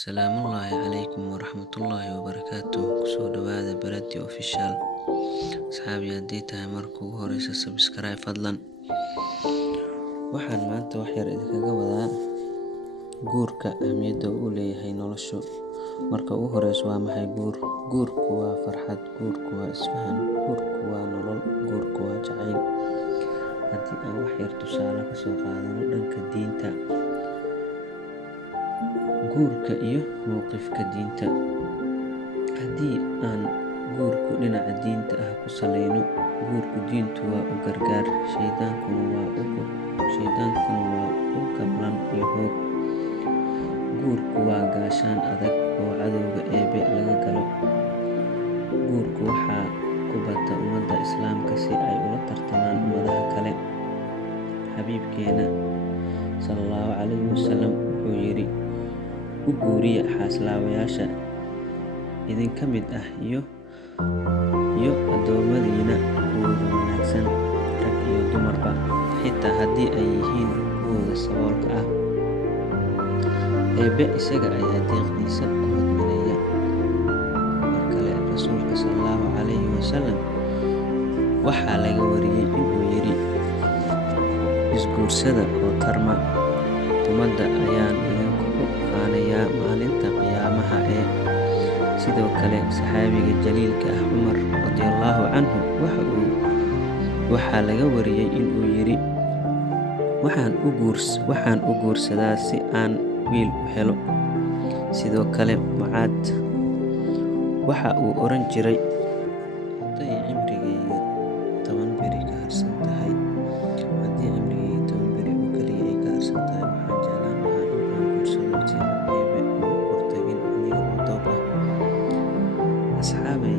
Salaamullaahi calaykum waraxmatullaahi wabarakaatuh. Kusoo dhawaada Barati Official. Asxaabi haddii tahay marka ugu horeysa subscribe fadlan. Waxaan maanta wax yar idinkaga wadaa guurka ahmiyadda uu leeyahay nolosha. Marka ugu horeysa waa maxay guur? Guurku waa farxad, guurku waa isfahan, guurku waa nolol, guurku waa jacayl. Haddii aan wax yar tusaale ka soo qaadano dhanka diinta, guurka iyo mowqifka diinta. Haddii aan guurku dhinaca diinta ku saleyno, guurku diintu waa u gargaar, shaydaankuna waa u gablan iyo hoog. Guurku waa gaashaan adag oo cadowga Eebe laga galo. Guurku waxaa ku bata ummadda Islaamka si ay ula tartamaan ummadaha kale. Xabiibkeena sallallahu calayhi wasallam wuxuu yidhi, u guuriya xaaslaawayaasha idinka mid ah iyo addoommadiina kuwooda wanaagsan, rag iyo dumarba, xitaa haddii ay yihiin kuwooda saboolka ah. Eebe isaga ayaa deeqdiisa ku hodminaya. Mar kale rasuulka sallallahu calayhi wasallam waxaa laga wariyay inuu yidhi, isguursada oo tarma, ummadda ayaan idinku faanayaa maalinta qiyaamaha. Sidoo kale saxaabiga jaliilka ah Cumar radiyallahu canhu waxaa laga wariyay inuu yidhi, waxaan u guursadaa si aan wiil u helo. Sidoo kale Mucaad waxa uu oran jiray, hadday cimrigayga 10 beri ka harsan tahay oo kaliya ay ka harsan tahay, waxaan jeclaan lahaa in aan guursado si aan Eebe ugu hortagin aniga oo doob ah. Asxaabay,